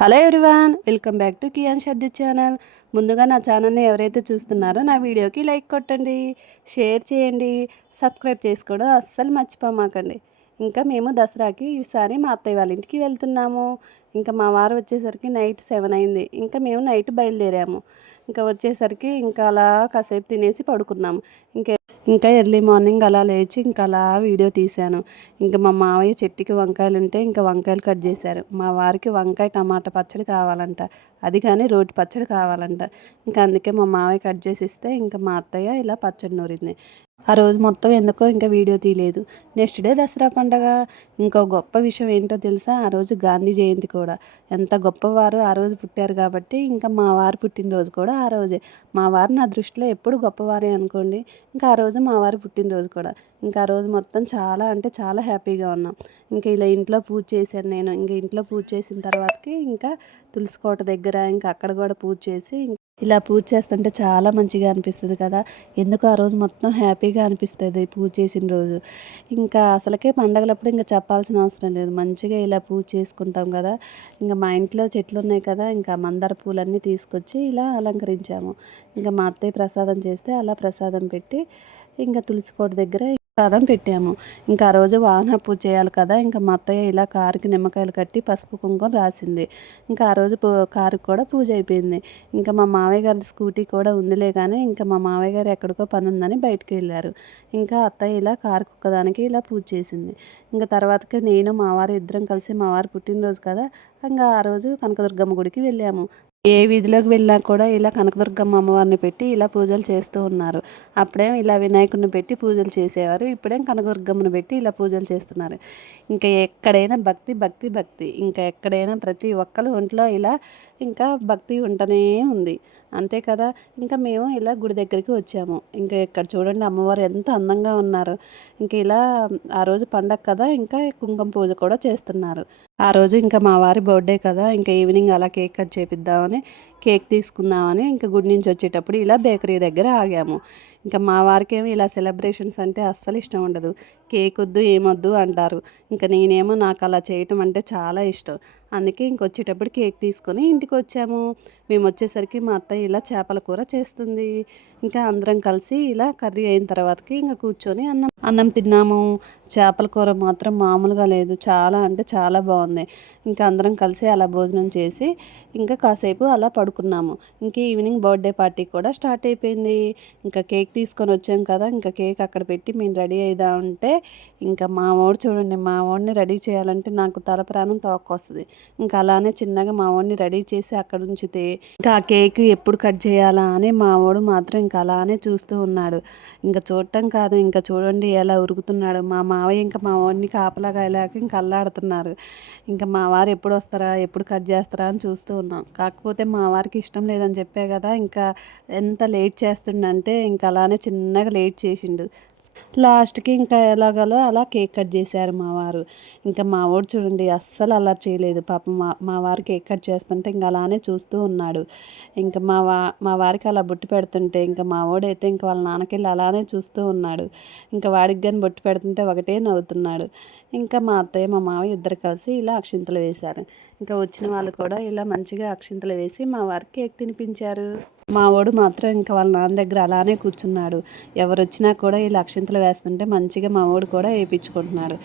Hello everyone, welcome back to కియాన్ షద్దు channel. ముందుగా నా ఛానల్ని ఎవరైతే చూస్తున్నారో నా వీడియోకి లైక్ కొట్టండి, షేర్ చేయండి, సబ్స్క్రైబ్ చేసుకోవడం అస్సలు మర్చిపోమాకండి. ఇంకా మేము దసరాకి ఈసారి మా అత్తయ్య వాళ్ళ ఇంటికి వెళ్తున్నాము. ఇంకా మా వారు వచ్చేసరికి నైట్ 7 అయింది. ఇంకా మేము నైట్ బయలుదేరాము. ఇంకా వచ్చేసరికి ఇంకా అలా కాసేపు తినేసి పడుకున్నాము. ఇంకా ఎర్లీ మార్నింగ్ అలా లేచి ఇంకా అలా వీడియో తీశాను. ఇంకా మా మావయ్య చెట్టుకి వంకాయలు ఉంటే ఇంకా వంకాయలు కట్ చేశారు. మా వారికి వంకాయ టమాటా పచ్చడి కావాలంట, అది కానీ రోటి పచ్చడి కావాలంట. ఇంకా అందుకే మా మావయ్య కట్ చేసి ఇస్తే ఇంకా మా అత్తయ్య ఇలా పచ్చడి నూరింది. ఆ రోజు మొత్తం ఎందుకో ఇంకా వీడియో తీయలేదు. నెక్స్ట్ డే దసరా పండగ. ఇంకో గొప్ప విషయం ఏంటో తెలుసా, ఆ రోజు గాంధీ జయంతి కూడా. ఎంత గొప్పవారు ఆ రోజు పుట్టారు కాబట్టి ఇంకా మా వారు పుట్టినరోజు కూడా ఆ రోజే. మా వారు నా దృష్టిలో ఎప్పుడు గొప్పవారే అనుకోండి. ఇంకా ఆ రోజు మా వారి పుట్టినరోజు కూడా. ఇంకా ఆ రోజు మొత్తం చాలా అంటే చాలా హ్యాపీగా ఉన్నాం. ఇంకా ఇలా ఇంట్లో పూజ చేశాను నేను. ఇంక ఇంట్లో పూజ చేసిన తర్వాతకి ఇంకా తులసి కోట దగ్గర ఇంకా అక్కడ కూడా పూజ చేసి ఇలా పూజ చేస్తుంటే చాలా మంచిగా అనిపిస్తుంది కదా. ఎందుకు ఆ రోజు మొత్తం హ్యాపీగా అనిపిస్తుంది పూజ చేసిన రోజు. ఇంకా అసలుకే పండగలప్పుడు ఇంకా చెప్పాల్సిన అవసరం లేదు, మంచిగా ఇలా పూజ చేసుకుంటాం కదా. ఇంకా మా ఇంట్లో చెట్లు ఉన్నాయి కదా, ఇంకా మందార పూలన్నీ తీసుకొచ్చి ఇలా అలంకరించాము. ఇంకా మా అత్తయ్య ప్రసాదం చేస్తే అలా ప్రసాదం పెట్టి ఇంకా తులసి కోట దగ్గర ప్రసాదం పెట్టాము. ఇంకా ఆ రోజు వాహన పూజ చేయాలి కదా. ఇంకా మా అత్తయ్య ఇలా కారుకి నిమ్మకాయలు కట్టి పసుపు కుంకుమ రాసింది. ఇంకా ఆ రోజు కారుకి కూడా పూజ అయిపోయింది. ఇంకా మా మావయ్య గారి స్కూటీ కూడా ఉందిలే, కానీ ఇంకా మా మావయ్య గారు ఎక్కడికో పని ఉందని బయటకు వెళ్ళారు. ఇంకా అత్తయ్య ఇలా కారుకి ఒక్కదానికి ఇలా పూజ చేసింది. ఇంకా తర్వాతకి నేను మా వారు ఇద్దరం కలిసి, మా వారు పుట్టినరోజు కదా, ఇంకా ఆ రోజు కనకదుర్గమ్మ గుడికి వెళ్ళాము. ఏ వీధిలోకి వెళ్ళినా కూడా ఇలా కనకదుర్గమ్మ అమ్మవారిని పెట్టి ఇలా పూజలు చేస్తూ ఉన్నారు. అప్పుడేం ఇలా వినాయకుడిని పెట్టి పూజలు చేసేవారు, ఇప్పుడేం కనకదుర్గమ్మను పెట్టి ఇలా పూజలు చేస్తున్నారు. ఇంకా ఎక్కడైనా భక్తి భక్తి భక్తి. ఇంకా ఎక్కడైనా ప్రతి ఒక్కరు ఒంట్లో ఇలా ఇంకా భక్తి ఉంటూనే ఉంది, అంతే కదా. ఇంకా మేము ఇలా గుడి దగ్గరికి వచ్చాము. ఇంకా ఇక్కడ చూడండి అమ్మవారు ఎంత అందంగా ఉన్నారు. ఇంకా ఇలా ఆ రోజు పండగ కదా, ఇంకా కుంకుమ పూజ కూడా చేస్తున్నారు. ఆ రోజు ఇంకా మా వారి బర్త్డే కదా, ఇంకా ఈవినింగ్ అలా కేక్ కట్ చేపిద్దామని కేక్ తీసుకుందామని ఇంకా గుడి నుంచి వచ్చేటప్పుడు ఇలా బేకరీ దగ్గర ఆగాము. ఇంకా మా వారికి ఏమో ఇలా సెలబ్రేషన్స్ అంటే అస్సలు ఇష్టం ఉండదు. కేక్ వద్దు ఏమొద్దు అంటారు. ఇంకా నేనేమో నాకు అలా చేయటం అంటే చాలా ఇష్టం. అందుకే ఇంకొచ్చేటప్పుడు కేక్ తీసుకొని ఇంటికి వచ్చాము. మేము వచ్చేసరికి మా అత్తయ్య ఇలా చేపల కూర చేస్తుంది. ఇంకా అందరం కలిసి ఇలా కర్రీ అయిన తర్వాతకి ఇంకా కూర్చొని అన్నం తిన్నాము. చేపల కూర మాత్రం మామూలుగా లేదు, చాలా అంటే చాలా బాగుంది. ఇంకా అందరం కలిసి అలా భోజనం చేసి ఇంకా కాసేపు అలా పడుకున్నాము. ఇంకా ఈవినింగ్ బర్త్డే పార్టీ కూడా స్టార్ట్ అయిపోయింది. ఇంకా కేక్ తీసుకొని వచ్చాం కదా, ఇంకా కేక్ అక్కడ పెట్టి మేము రెడీ అయిదామంటే ఇంకా మా వాడు చూడండి, మా వాడిని రెడీ చేయాలంటే నాకు తల ప్రాణం తోక్కొస్తుంది. ఇంకా అలానే చిన్నగా మా వాడిని రెడీ చేసి అక్కడ ఉంచితే ఇంకా ఆ కేక్ ఎప్పుడు కట్ చేయాలా అని మా వాడు మాత్రం ఇంకా అలానే చూస్తూ ఉన్నాడు. ఇంకా చూడటం కాదు, ఇంకా చూడండి ఎలా ఉరుకుతున్నాడు. మా మావయ్య ఇంకా మా వాడిని కాపలాగా ఇలాగ ఇంకా అల్లాడుతున్నారు. ఇంకా మా వారు ఎప్పుడు వస్తారా, ఎప్పుడు కట్ చేస్తారా అని చూస్తూ ఉన్నాం. కాకపోతే మా వారికి ఇష్టం లేదని చెప్పే కదా, ఇంకా ఎంత లేట్ చేస్తుండంటే ఇంకా అలానే చిన్నగా లేట్ చేసిండు. లాస్ట్కి ఇంకా ఎలాగలో అలా కేక్ కట్ చేశారు మా వారు. ఇంకా మా వాడు చూడండి అస్సలు అల్లరి చేయలేదు పాపం. మా వారు కేక్ కట్ చేస్తుంటే ఇంకా అలానే చూస్తూ ఉన్నాడు. ఇంకా మా వారికి అలా బొట్టు పెడుతుంటే ఇంకా మా వాడైతే ఇంకా వాళ్ళ నాన్నకెళ్ళి అలానే చూస్తూ ఉన్నాడు. ఇంకా వాడికి కానీ బొట్టు పెడుతుంటే ఒకటే నవ్వుతున్నాడు. ఇంకా మా అత్తయ్య మా మావయ్య ఇద్దరు కలిసి ఇలా అక్షింతలు వేశారు. ఇంకా వచ్చిన వాళ్ళు కూడా ఇలా మంచిగా అక్షింతలు వేసి మా వారికి కేక్ తినిపించారు. మా వాడు మాత్రం ఇంకా వాళ్ళ నాన్న దగ్గర అలానే కూర్చున్నాడు. ఎవరు వచ్చినా కూడా ఇలా అక్షింతలు వేస్తుంటే మంచిగా మా వాడు కూడా వేయించుకుంటున్నాడు.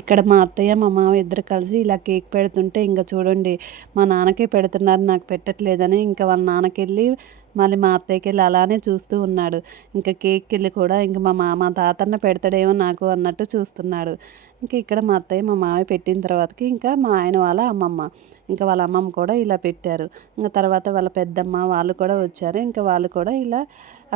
ఇక్కడ మా అత్తయ్య మా మామ ఇద్దరు కలిసి ఇలా కేక్ పెడుతుంటే ఇంకా చూడండి, మా నాన్నకే పెడుతున్నారు నాకు పెట్టట్లేదని ఇంకా వాళ్ళ నాన్నకెళ్ళి మళ్ళీ మా అత్తయ్యకి వెళ్ళి అలానే చూస్తూ ఉన్నాడు. ఇంకా కేక్కి వెళ్ళి కూడా ఇంకా మా తాతన్న పెడతాడేమో నాకు అన్నట్టు చూస్తున్నాడు. ఇంకా ఇక్కడ మా అత్తయ్య మా మామయ్య పెట్టిన తర్వాతకి ఇంకా మా ఆయన వాళ్ళ అమ్మమ్మ, ఇంకా వాళ్ళ అమ్మమ్మ కూడా ఇలా పెట్టారు. ఇంకా తర్వాత వాళ్ళ పెద్దమ్మ వాళ్ళు కూడా వచ్చారు. ఇంకా వాళ్ళు కూడా ఇలా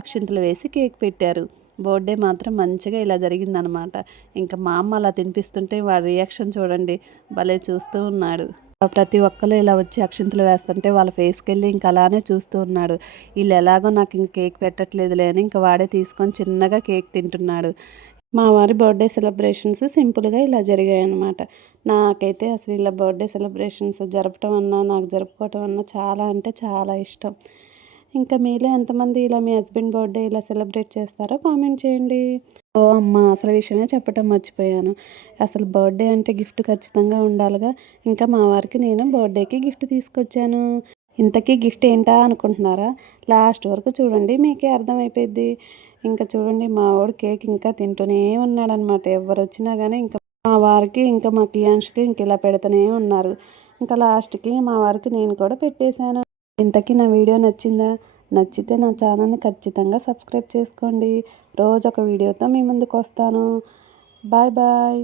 అక్షింతలు వేసి కేక్ పెట్టారు. బర్త్డే మాత్రం మంచిగా ఇలా జరిగిందనమాట. ఇంకా మా అమ్మ అలా తినిపిస్తుంటే వాడి రియాక్షన్ చూడండి, భలే చూస్తూ ఉన్నాడు. ప్రతి ఒక్కరు ఇలా వచ్చి అక్షింతలు వేస్తుంటే వాళ్ళ ఫేస్కి వెళ్ళి ఇంకా అలానే చూస్తూ ఉన్నాడు. వీళ్ళు ఎలాగో నాకు ఇంక కేక్ పెట్టట్లేదులే అని ఇంకా వాడే తీసుకొని చిన్నగా కేక్ తింటున్నాడు. మా వారి బర్త్డే సెలబ్రేషన్స్ సింపుల్గా ఇలా జరిగాయి అన్నమాట. నాకైతే అసలు ఇలా బర్త్డే సెలబ్రేషన్స్ జరపటం అన్నా, నాకు జరుపుకోవటం అన్నా చాలా అంటే చాలా ఇష్టం. ఇంకా మీలో ఎంతమంది ఇలా మీ హస్బెండ్ బర్త్డే ఇలా సెలబ్రేట్ చేస్తారో కామెంట్ చేయండి. ఓ అమ్మ, అసలు విషయమే చెప్పటం మర్చిపోయాను. అసలు బర్త్డే అంటే గిఫ్ట్ ఖచ్చితంగా ఉండాలిగా. ఇంకా మా వారికి నేను బర్త్డేకి గిఫ్ట్ తీసుకొచ్చాను. ఇంతకీ గిఫ్ట్ ఏంటా అనుకుంటున్నారా? లాస్ట్ వరకు చూడండి, మీకే అర్థమైపోద్ది. ఇంకా చూడండి, మా వాడు కేక్ ఇంకా తింటూనే ఉన్నాడనమాట. ఎవరు వచ్చినా కానీ ఇంకా మా వారికి ఇంకా మా కియాన్ష్కి ఇంక ఇలా పెడుతూనే ఉన్నారు. ఇంకా లాస్ట్కి మా వారికి నేను కూడా పెట్టేశాను. ఇంతకీ నా వీడియో నచ్చిందా? నచ్చితే నా ఛానల్ని ఖచ్చితంగా సబ్స్క్రైబ్ చేసుకోండి. రోజు ఒక వీడియోతో మీ ముందుకు వస్తాను. Bye bye.